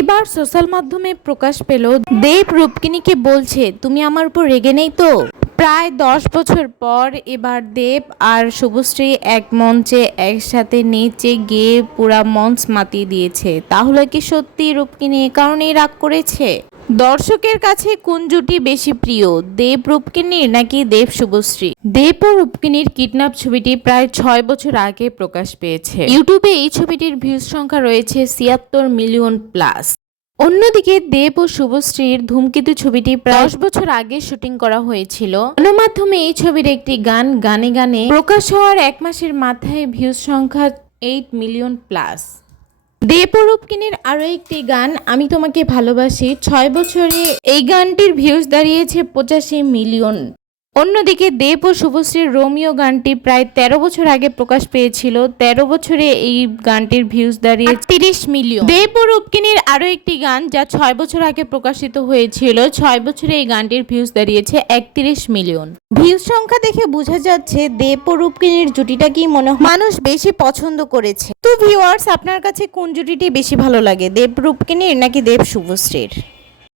এবার সোশ্যাল মাধ্যমে প্রকাশ পেল দেব রূপকিনীকে বলছে, তুমি আমার উপর রেগে নেই তো। প্রায় 10 বছর পর এবার দেব আর শুভশ্রী এক মঞ্চে একসাথে নেচে গিয়ে পুরা মঞ্চ মাতিয়ে দিয়েছে। তাহলে কি সত্যি রূপকিনী এ কারণেই রাগ করেছে? দর্শকের কাছে কোন জুটি বেশি প্রিয়, দেব রূপকিনীর নাকি দেব শুভশ্রী? দেব ও রূপকিনীর কিডন্যাপ ছবিটি প্রায় 6 বছর আগে প্রকাশ পেয়েছে। ইউটিউবে এই ছবিটির ভিউজ সংখ্যা রয়েছে 76 মিলিয়ন প্লাস। অন্যদিকে দেব ও শুভশ্রীর ধূমকেতু ছবিটি প্রায় 10 বছর আগে শুটিং করা হয়েছিল। গণমাধ্যমে এই ছবির একটি গান গানে গানে প্রকাশ হওয়ার 1 মাসের মাথায় ভিউজ সংখ্যা 8 মিলিয়ন প্লাস। দেব ও রূপকিনীর আরও একটি গান আমি তোমাকে ভালোবাসি 6 বছরে এই গানটির ভিউজ দাঁড়িয়েছে 85 মিলিয়ন। অন্যদিকে দেব ও শুভশ্রীর রোমিও গানটি প্রায় 13 বছর আগে প্রকাশ পেয়েছিল। 13 বছরে এই গানটির ভিউজ দাঁড়িয়ে 30 মিলিয়ন। দেব ও রূপকিনীর আরও একটি গান যা 6 বছর আগে প্রকাশিত হয়েছিল, 6 বছরে এই গানটির ভিউজ দাঁড়িয়েছে 31 মিলিয়ন। ভিউজ সংখ্যা দেখে বোঝা যাচ্ছে দেব ও রূপকিনীর জুটিটা কি মনে হয় মানুষ বেশি পছন্দ করেছে। তো ভিউয়ার্স, আপনার কাছে কোন জুটিটি বেশি ভালো লাগে, দেব রূপকিনীর নাকি দেব শুভশ্রীর?